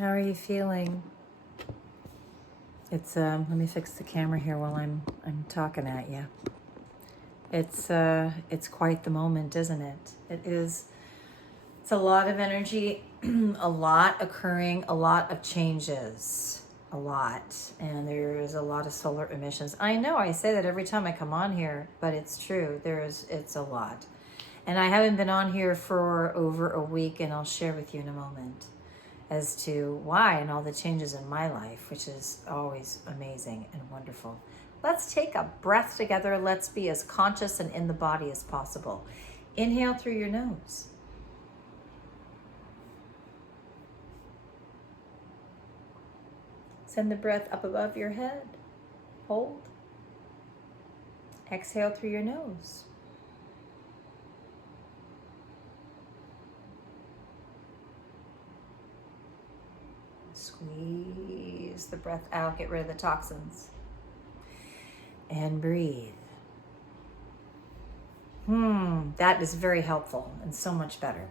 How are you feeling? It's let me fix the camera here while I'm talking at you. It's quite the moment, isn't it? It is. It's a lot of energy, a lot occurring, a lot of changes, a lot, and there is a lot of solar emissions. I know I say that every time I come on here, but it's true. It's a lot, and I haven't been on here for over a week, and I'll share with you in a moment as to why and all the changes in my life, which is always amazing and wonderful. Let's take a breath together. Let's be as conscious and in the body as possible. Inhale through your nose. Send the breath up above your head. Hold. Exhale through your nose. Squeeze the breath out, get rid of the toxins. And breathe. That is very helpful and so much better.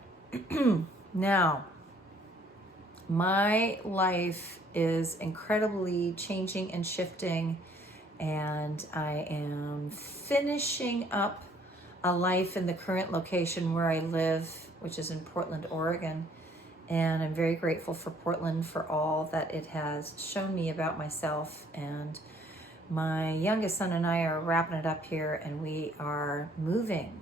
Now, my life is incredibly changing and shifting, and I am finishing up a life in the current location where I live, which is in Portland, Oregon. And I'm very grateful for Portland for all that it has shown me about myself. And my youngest son and I are wrapping it up here, and we are moving.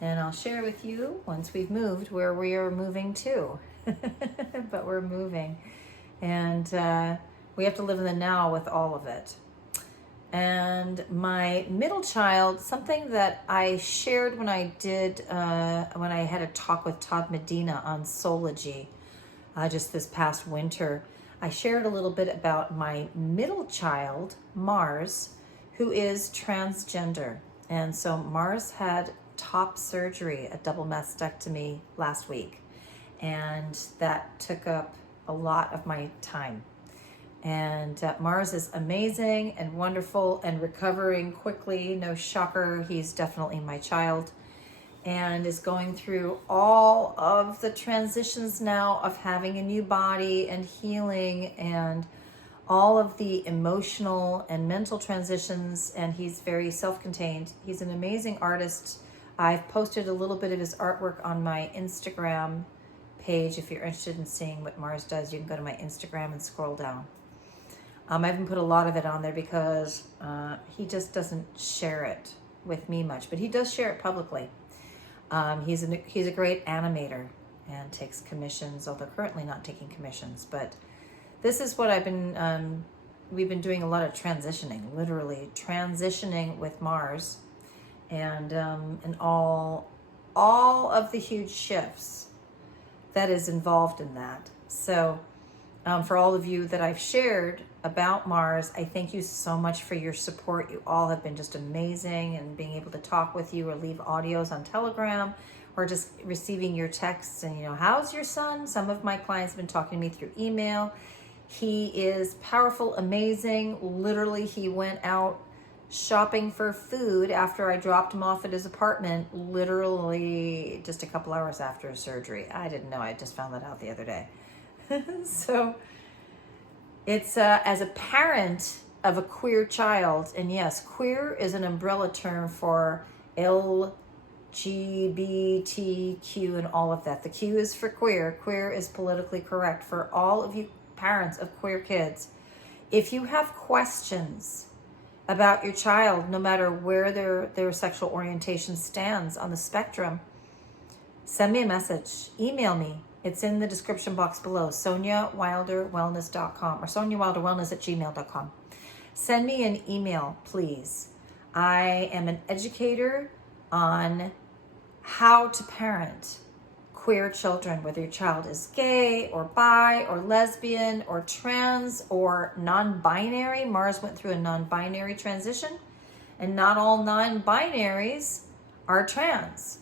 And I'll share with you once we've moved where we are moving to. But we're moving. And we have to live in the now with all of it. And my middle child, something that I shared when I had a talk with Todd Medina on Soulology just this past winter, I shared a little bit about my middle child, Mars, who is transgender. And so Mars had top surgery, a double mastectomy last week. And that took up a lot of my time. And Mars is amazing and wonderful and recovering quickly. No shocker, he's definitely my child. And is going through all of the transitions now of having a new body and healing and all of the emotional and mental transitions. And he's very self-contained. He's an amazing artist. I've posted a little bit of his artwork on my Instagram page. If you're interested in seeing what Mars does, you can go to my Instagram and scroll down. I haven't put a lot of it on there because he just doesn't share it with me much, but he does share it publicly. He's a great animator and takes commissions, although currently not taking commissions. But this is what we've been doing a lot of transitioning, literally transitioning with Mars, and all of the huge shifts that is involved in that. So for all of you that I've shared about Mars, I thank you so much for your support. You all have been just amazing, and being able to talk with you or leave audios on Telegram or just receiving your texts and, how's your son? Some of my clients have been talking to me through email. He is powerful, amazing. Literally, he went out shopping for food after I dropped him off at his apartment, literally just a couple hours after his surgery. I didn't know. I just found that out the other day. So it's as a parent of a queer child, and yes, queer is an umbrella term for LGBTQ and all of that. The Q is for queer. Queer is politically correct. For all of you parents of queer kids, if you have questions about your child, no matter where their sexual orientation stands on the spectrum, send me a message, email me. It's in the description box below, sonyawilderwellness.com or sonyawilderwellness@gmail.com. Send me an email, please. I am an educator on how to parent queer children, whether your child is gay or bi or lesbian or trans or non-binary. Mars went through a non-binary transition, and not all non-binaries are trans.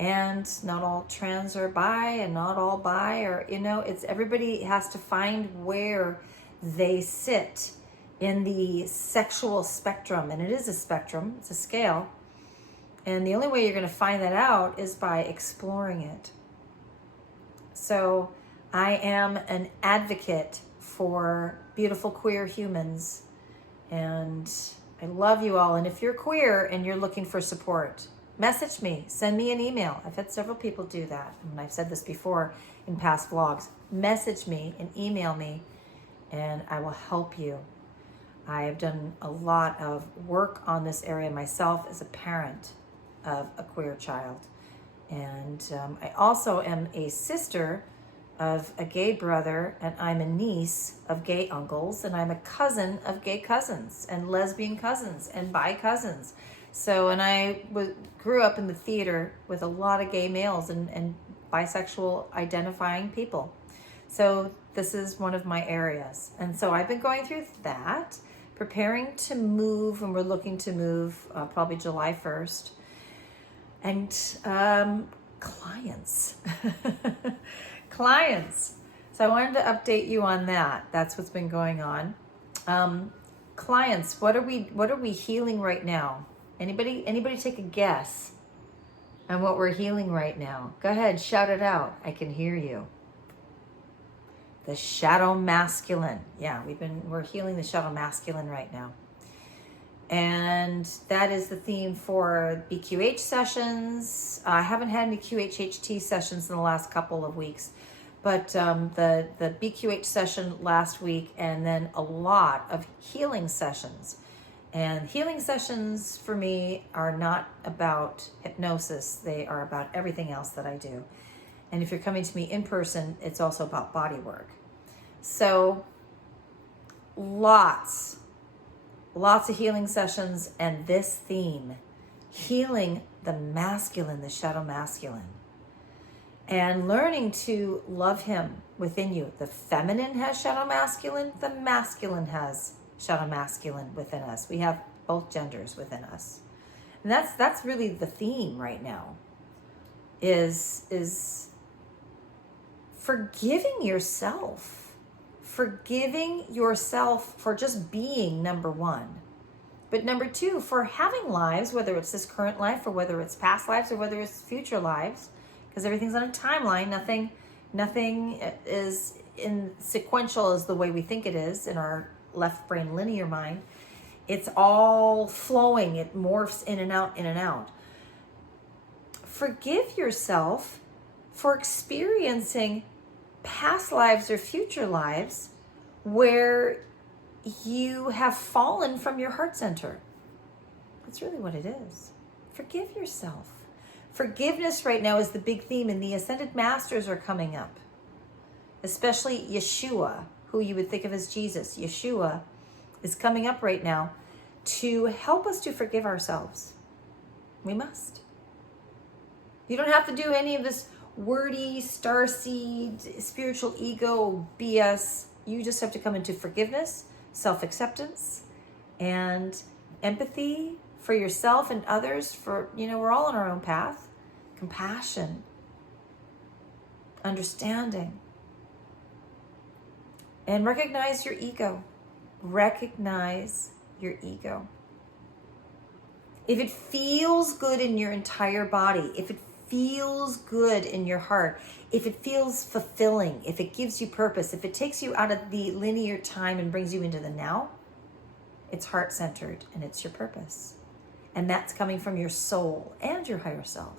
And not all trans are bi, and not all bi are, it's everybody has to find where they sit in the sexual spectrum. And it is a spectrum, it's a scale. And the only way you're going to find that out is by exploring it. So I am an advocate for beautiful queer humans, and I love you all. And if you're queer and you're looking for support, message me, send me an email. I've had several people do that, and I've said this before in past vlogs. Message me and email me, and I will help you. I have done a lot of work on this area myself as a parent of a queer child. And I also am a sister of a gay brother, and I'm a niece of gay uncles, and I'm a cousin of gay cousins and lesbian cousins and bi cousins. So, and I grew up in the theater with a lot of gay males and bisexual identifying people. So this is one of my areas. And so I've been going through that, preparing to move, and we're looking to move probably July 1st. And clients. Clients. So I wanted to update you on that. That's what's been going on. Clients, what are we healing right now? Anybody take a guess on what we're healing right now? Go ahead, shout it out. I can hear you. The shadow masculine. Yeah, we're healing the shadow masculine right now. And that is the theme for BQH sessions. I haven't had any QHHT sessions in the last couple of weeks, but the BQH session last week, and then a lot of healing sessions. And healing sessions for me are not about hypnosis. They are about everything else that I do. And if you're coming to me in person, it's also about body work. So lots of healing sessions, and this theme, healing the masculine, the shadow masculine, and learning to love him within you. The feminine has shadow masculine, the masculine has shadow masculine within us. We have both genders within us. And that's really the theme right now, is forgiving yourself. Forgiving yourself for just being, number one. But number two, for having lives, whether it's this current life or whether it's past lives or whether it's future lives, because everything's on a timeline. Nothing is in sequential as the way we think it is in our left brain linear mind. It's all flowing. It morphs in and out, in and out. Forgive yourself for experiencing past lives or future lives where you have fallen from your heart center. That's really what it is. Forgive yourself. Forgiveness right now is the big theme, and the Ascended Masters are coming up. Especially Yeshua, who you would think of as Jesus. Yeshua is coming up right now to help us to forgive ourselves. We must. You don't have to do any of this wordy, starseed, spiritual ego BS. You just have to come into forgiveness, self-acceptance, and empathy for yourself and others. For, we're all on our own path. Compassion, understanding, and recognize your ego. Recognize your ego. If it feels good in your entire body, if it feels good in your heart, if it feels fulfilling, if it gives you purpose, if it takes you out of the linear time and brings you into the now, it's heart-centered and it's your purpose. And that's coming from your soul and your higher self.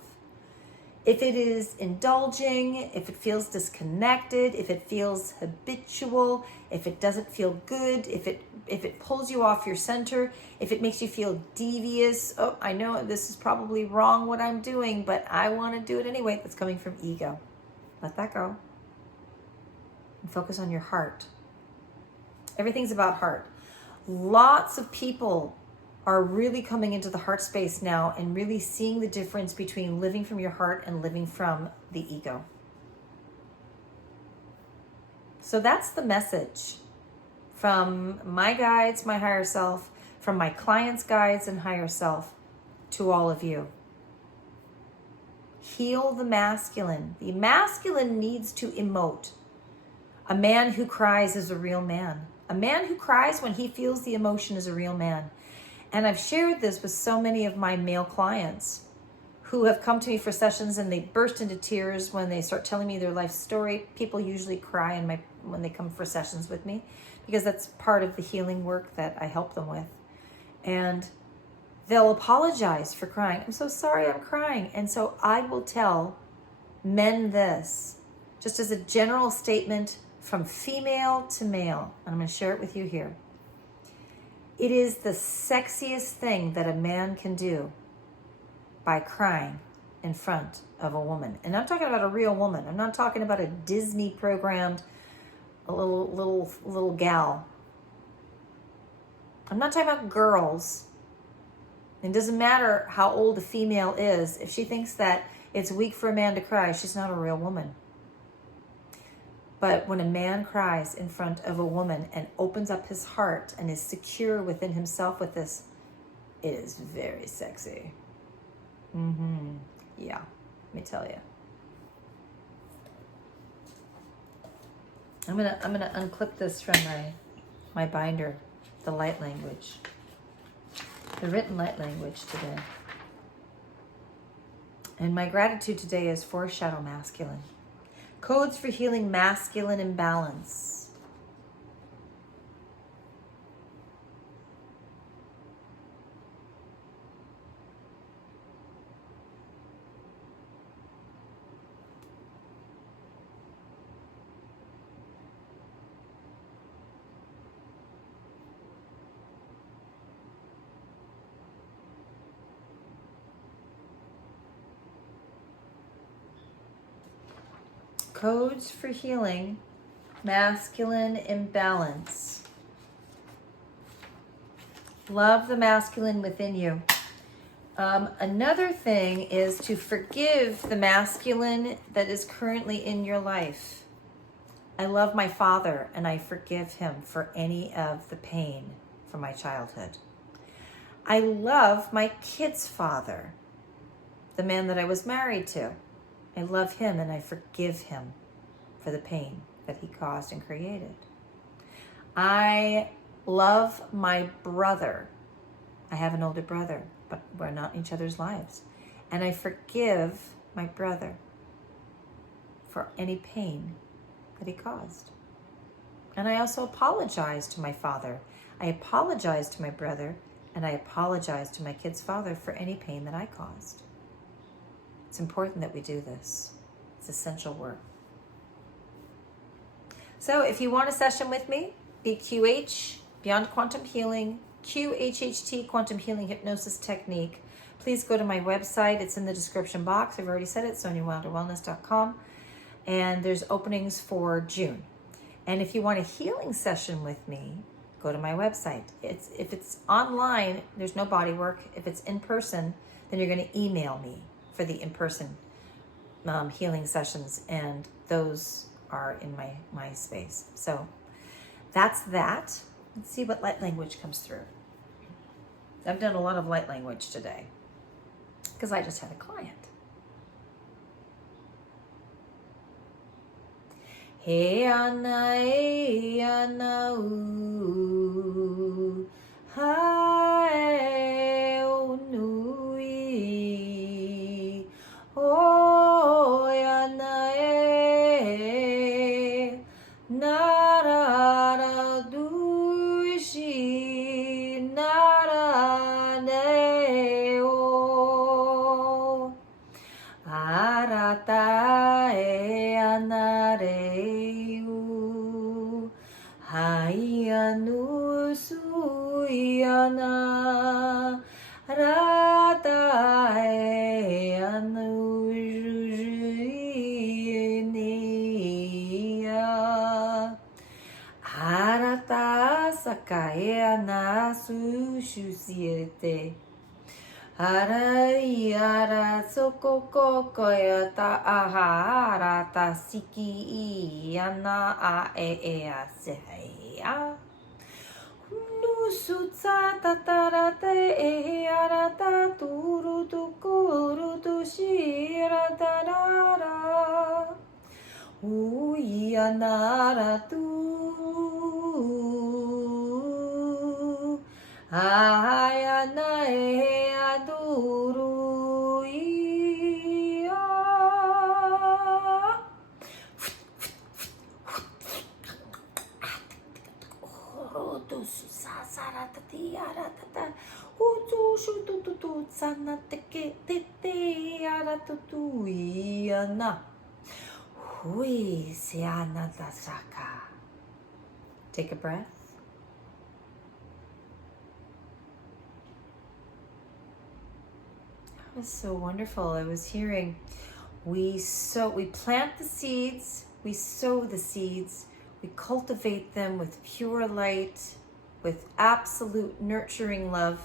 If it is indulging, if it feels disconnected, if it feels habitual, if it doesn't feel good, if it pulls you off your center, if it makes you feel devious, oh, I know this is probably wrong what I'm doing, but I want to do it anyway, that's coming from ego. Let that go. And focus on your heart. Everything's about heart. Lots of people are really coming into the heart space now and really seeing the difference between living from your heart and living from the ego. So that's the message from my guides, my higher self, from my clients' guides and higher self to all of you. Heal the masculine. The masculine needs to emote. A man who cries is a real man. A man who cries when he feels the emotion is a real man. And I've shared this with so many of my male clients who have come to me for sessions and they burst into tears when they start telling me their life story. People usually cry when they come for sessions with me, because that's part of the healing work that I help them with. And they'll apologize for crying. I'm so sorry I'm crying. And so I will tell men this, just as a general statement from female to male. And I'm going to share it with you here. It is the sexiest thing that a man can do by crying in front of a woman. And I'm talking about a real woman. I'm not talking about a Disney programmed a little gal. I'm not talking about girls. It doesn't matter how old the female is. If she thinks that it's weak for a man to cry, she's not a real woman. But when a man cries in front of a woman and opens up his heart and is secure within himself with this, it is very sexy. Yeah, let me tell you. I'm gonna unclip this from my binder, the light language, the written light language today. And my gratitude today is for shadow masculine. Codes for healing masculine imbalance. Codes for healing masculine imbalance. Love the masculine within you. Another thing is to forgive the masculine that is currently in your life. I love my father and I forgive him for any of the pain from my childhood. I love my kid's father, the man that I was married to. I love him and I forgive him for the pain that he caused and created. I love my brother. I have an older brother, but we're not in each other's lives. And I forgive my brother for any pain that he caused. And I also apologize to my father. I apologize to my brother, and I apologize to my kid's father for any pain that I caused. It's important that we do this. It's essential work. So if you want a session with me, the QH, Beyond Quantum Healing, QHHT, Quantum Healing Hypnosis Technique, please go to my website. It's in the description box. I've already said it, sonyawilderwellness.com. And there's openings for June. And if you want a healing session with me, go to my website. If it's online, there's no body work. If it's in person, then you're going to email me for the in-person healing sessions, and those are in my space. So that's that. Let's see what light language comes through. I've done a lot of light language today because I just had a client. Hey ana ooh, hi oh nui, oh ana nara dushi nara ne o arata anare Hayanu suyana ratayanu jujiniya harata sakayana sushusiete Harayara sokokokoyata aharata siki yana a seya nusutsa tatarate arata turu tukuru tushiratarara uyanara tu ayana aduru Take a breath. That was so wonderful. I was hearing we plant the seeds, we sow the seeds, we cultivate them with pure light, with absolute nurturing love,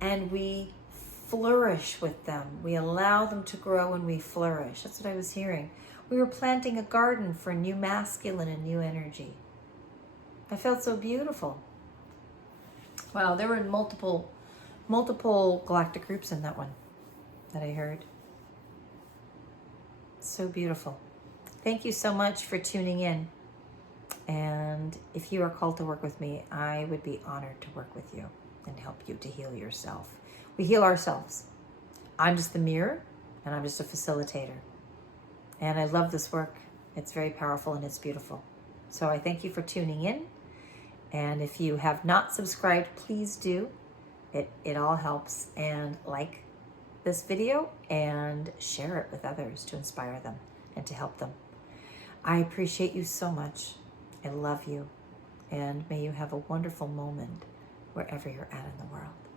and we flourish with them. We allow them to grow and we flourish. That's what I was hearing. We were planting a garden for new masculine and new energy. I felt so beautiful. Wow, there were multiple galactic groups in that one that I heard. So beautiful. Thank you so much for tuning in. And if you are called to work with me, I would be honored to work with you and help you to heal yourself. We heal ourselves. I'm just the mirror and I'm just a facilitator. And I love this work. It's very powerful and it's beautiful. So I thank you for tuning in. And if you have not subscribed, please do. It all helps. And like this video and share it with others to inspire them and to help them. I appreciate you so much. I love you. And may you have a wonderful moment wherever you're at in the world.